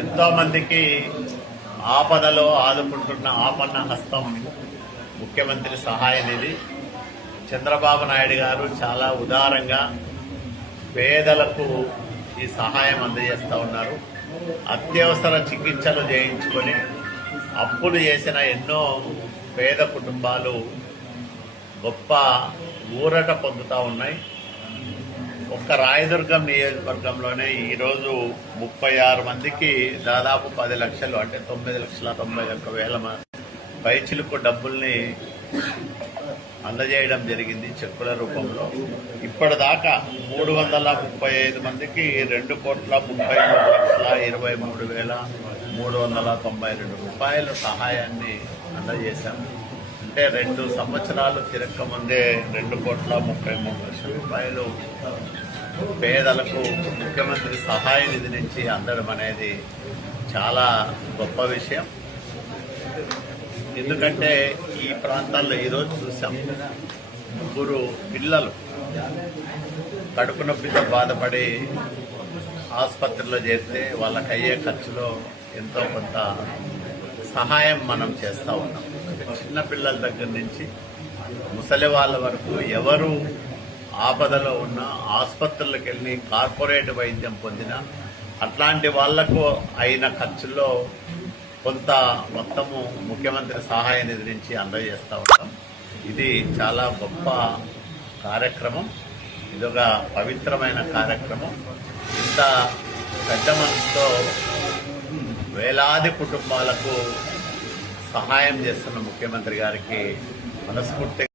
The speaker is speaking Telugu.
ఎంతో మందికి ఆపదలో ఆదుకుంటున్న ఆపన్న హస్తం ముఖ్యమంత్రి సహాయ నిధి. చంద్రబాబు నాయుడు గారు చాలా ఉదారంగా పేదలకు ఈ సహాయం అందజేస్తూ ఉన్నారు. అత్యవసర చికిత్సలు చేయించుకొని అప్పులు చేసిన ఎన్నో పేద కుటుంబాలు గొప్ప ఊరట పొందుతూ ఉన్నాయి. ఒక్క రాయదుర్గం నియోజకవర్గంలోనే ఈరోజు 36 మందికి దాదాపు 10 లక్షలు అంటే 9,91,000 పైచిలుకు డబ్బుల్ని అందజేయడం జరిగింది చెక్కుల రూపంలో. ఇప్పటిదాకా 335 మందికి 2,33,23,392 రూపాయల సహాయాన్ని అందజేశాం. అంటే 2 సంవత్సరాలు తిరక్క ముందే 2,33,00,000 రూపాయలు పేదలకు ముఖ్యమంత్రి సహాయ నిధి నుంచి అందడం అనేది చాలా గొప్ప విషయం. ఎందుకంటే ఈ ప్రాంతాల్లో ఈరోజు చూసాం, 3 పిల్లలు కడుపు నొప్పితో బాధపడి ఆసుపత్రిలో చేరితే వాళ్ళకి అయ్యే ఖర్చులో ఎంతో కొంత సహాయం మనం చేస్తూ ఉన్నాం. అంటే చిన్న పిల్లల దగ్గర నుంచి ముసలి వాళ్ళ వరకు ఎవరు ఆపదలో ఉన్న ఆసుపత్రులకు వెళ్ళి కార్పొరేట్ వైద్యం పొందినా అట్లాంటి వాళ్లకు అయిన ఖర్చుల్లో కొంత మొత్తము ముఖ్యమంత్రి సహాయ నిధి నుంచి అందజేస్తూ ఉంటాం. ఇది చాలా గొప్ప కార్యక్రమం, ఇదొక పవిత్రమైన కార్యక్రమం. ఇంత పెద్ద మనసుతో వేలాది కుటుంబాలకు సహాయం చేస్తున్న ముఖ్యమంత్రి గారికి మనస్ఫూర్తిగా